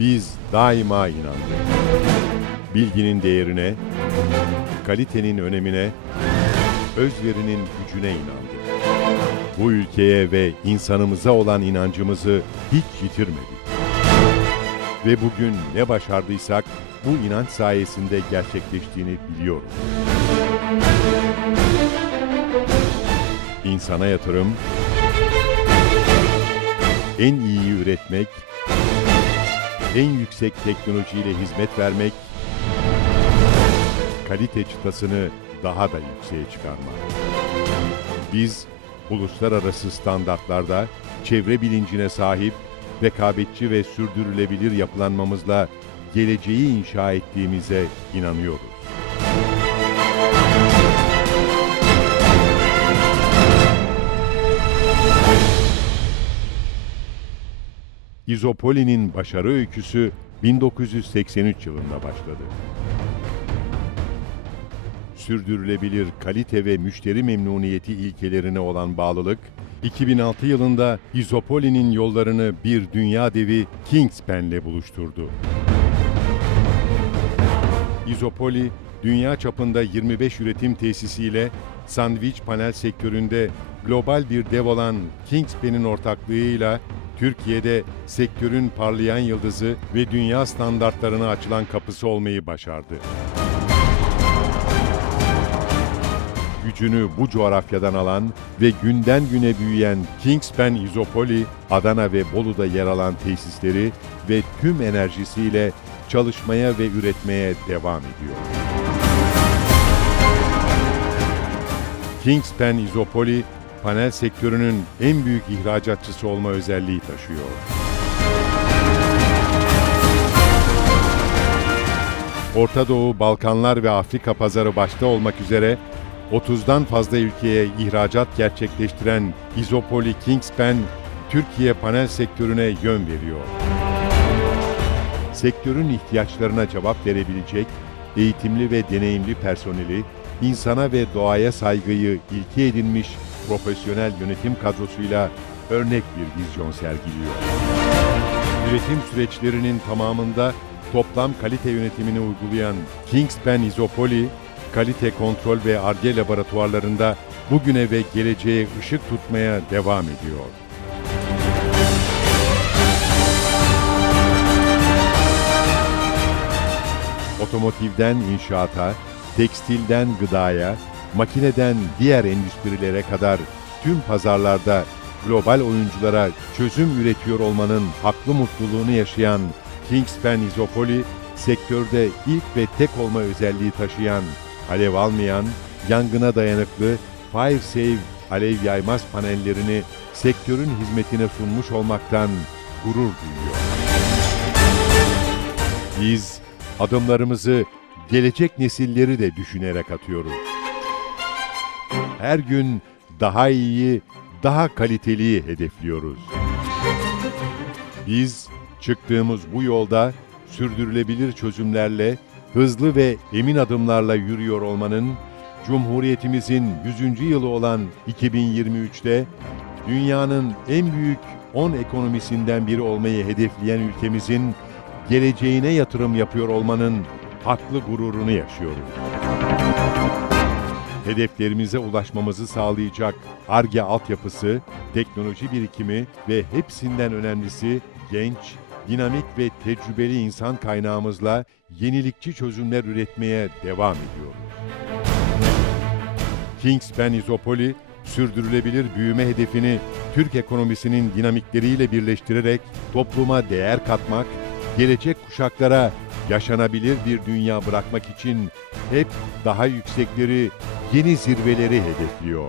Biz daima inandık. Bilginin değerine, kalitenin önemine, özverinin gücüne inandık. Bu ülkeye ve insanımıza olan inancımızı hiç yitirmedik. Ve bugün ne başardıysak bu inanç sayesinde gerçekleştiğini biliyoruz. İnsana yatırım, en iyiyi üretmek, en yüksek teknolojiyle hizmet vermek, kalite çıtasını daha da yükseğe çıkarmak. Biz uluslararası standartlarda çevre bilincine sahip, rekabetçi ve sürdürülebilir yapılanmamızla geleceği inşa ettiğimize inanıyoruz. İzopoli'nin başarı öyküsü 1983 yılında başladı. Sürdürülebilir kalite ve müşteri memnuniyeti ilkelerine olan bağlılık, 2006 yılında İzopoli'nin yollarını bir dünya devi Kingspan'le buluşturdu. İzopoli, dünya çapında 25 üretim tesisiyle sandviç panel sektöründe global bir dev olan Kingspan'in ortaklığıyla Türkiye'de sektörün parlayan yıldızı ve dünya standartlarına açılan kapısı olmayı başardı. Gücünü bu coğrafyadan alan ve günden güne büyüyen Kingspan Izopoli, Adana ve Bolu'da yer alan tesisleri ve tüm enerjisiyle çalışmaya ve üretmeye devam ediyor. Kingspan Izopoli, panel sektörünün en büyük ihracatçısı olma özelliği taşıyor. Orta Doğu, Balkanlar ve Afrika pazarı başta olmak üzere 30'dan fazla ülkeye ihracat gerçekleştiren Izopoli Kingspan, Türkiye panel sektörüne yön veriyor. Sektörün ihtiyaçlarına cevap verebilecek eğitimli ve deneyimli personeli, insana ve doğaya saygıyı ilke edinmiş profesyonel yönetim kadrosuyla örnek bir vizyon sergiliyor. Üretim süreçlerinin tamamında toplam kalite yönetimini uygulayan Kingspan Izopoli, kalite kontrol ve ARGE laboratuvarlarında bugüne ve geleceğe ışık tutmaya devam ediyor. Otomotivden inşaata, tekstilden gıdaya, makineden diğer endüstrilere kadar tüm pazarlarda global oyunculara çözüm üretiyor olmanın haklı mutluluğunu yaşayan Kingspan Izopoli, sektörde ilk ve tek olma özelliği taşıyan, alev almayan, yangına dayanıklı Fire Save alev yaymaz panellerini sektörün hizmetine sunmuş olmaktan gurur duyuyor. Biz adımlarımızı gelecek nesilleri de düşünerek atıyoruz. Her gün daha iyiyi, daha kaliteliyi hedefliyoruz. Biz çıktığımız bu yolda sürdürülebilir çözümlerle, hızlı ve emin adımlarla yürüyor olmanın Cumhuriyetimizin 100. yılı olan 2023'te dünyanın en büyük 10 ekonomisinden biri olmayı hedefleyen ülkemizin geleceğine yatırım yapıyor olmanın haklı gururunu yaşıyoruz. Hedeflerimize ulaşmamızı sağlayacak ARGE altyapısı, teknoloji birikimi ve hepsinden önemlisi genç, dinamik ve tecrübeli insan kaynağımızla yenilikçi çözümler üretmeye devam ediyoruz. Kingspan Izopoli, sürdürülebilir büyüme hedefini Türk ekonomisinin dinamikleriyle birleştirerek topluma değer katmak, gelecek kuşaklara yaşanabilir bir dünya bırakmak için hep daha yüksekleri, yeni zirveleri hedefliyor.